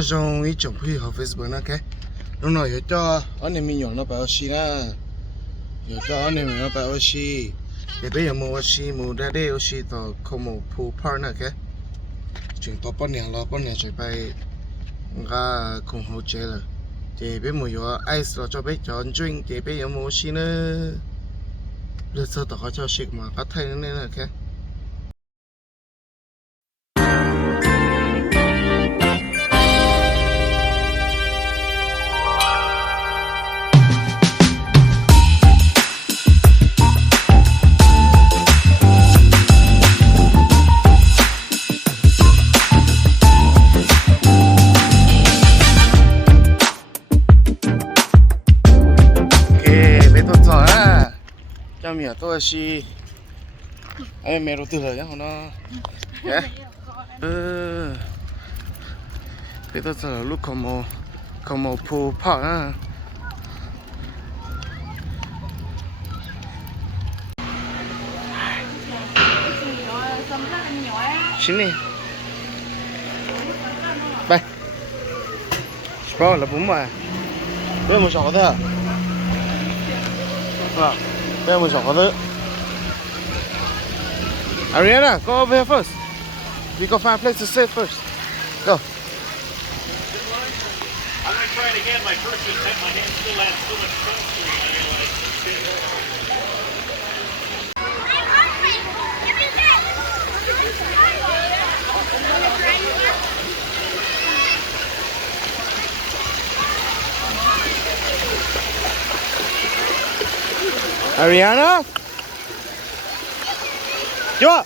là trong ý chụp khi học Facebook nó cái lúc nào giờ cho anh em mình nhỏ nó bảo xí na giờ cho anh em mình nó bảo xí để bây giờ mua xí mua ra đây xí tao không mua pool park nữa cái chuyện tao bao nhiêu chơi bay nga cùng hỗ trợ là thì bây mua giờ ice là cho bây chọn drink thì bây giờ mua xí nữa rồi sau tao cho xí mà có thay nữa nè cái cho mình tôi xí em mẹ đầu tư rồi nhá nó bây giờ lúc không một pool park á xin đi đây bao là bún mà bây giờ một sọ thôi à bây giờ một sọ thôi Ariana, go over here first. We go find a place to sit first. Go. I'm going to try it again. My first attempt, my hand still has so much trust to it. Ariana? Chưa?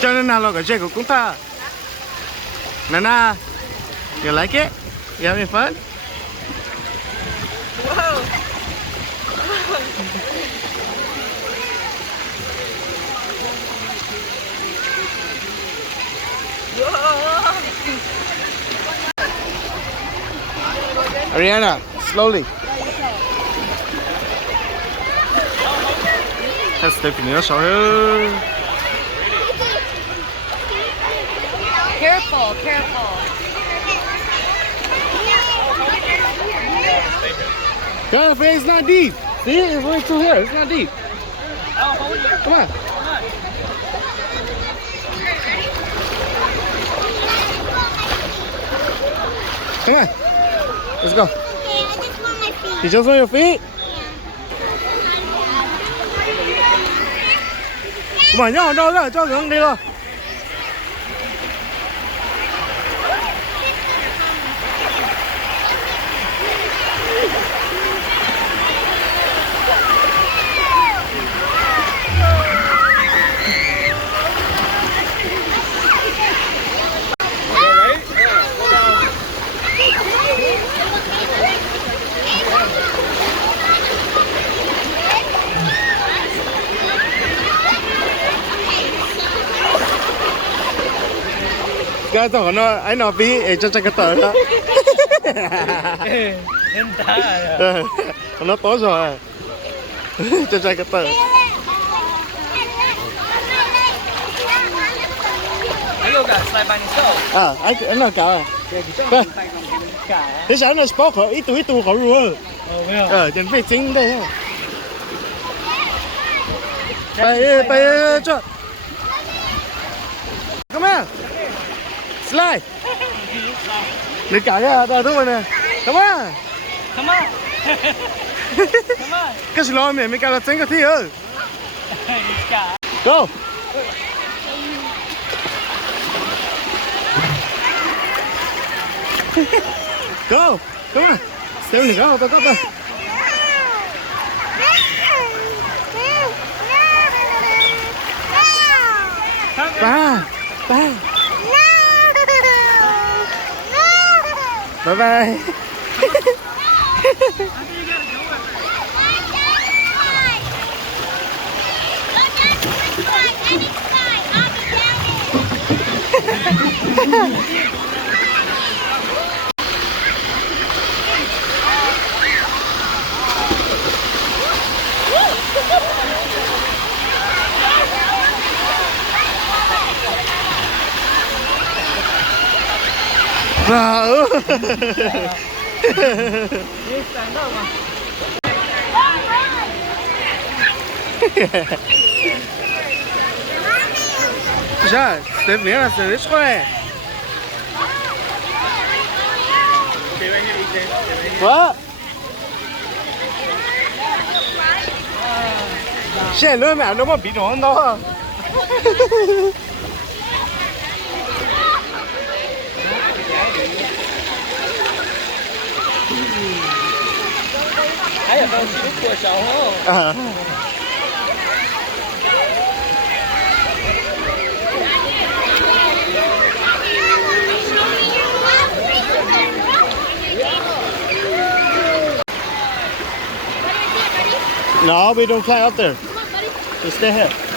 Cho nên nào cái chơi của chúng ta Nana, you like it? You having fun? Whoa. Ariana, slowly. That's Stephanie, nó sợ hơn. Careful, careful. No, it's not deep. See, it's right through here. It's not deep. Come on. Come on. Let's go. Okay, I just want my feet. You just want your feet? Come on, nhá, đâu ra cho hướng đi rồi. Cái tao nó anh nó bị cho cái tờ đó. Nó tối rồi. Cho cái tờ. Hello guys, slide by yourself. Anh nó cào. Thế sáng nó sport khỏi ít tuổi khỏi rồi. Chân phải chính đây. Bay cho. Come here. Slide. Để cả cái tao thôi nè. Come on. Come on. Come on. Cái gì lo mày cả là chính cái thi ơi. Go. Go. Come on. Stephanie, go. Tao có tao. ป้าป้า No! No! บ๊ายบาย Wow. Ya, se mira, se descubre. What? 现在轮买那么比装的。还有东西过小哦。啊。No, we don't fly up there. Just stay here.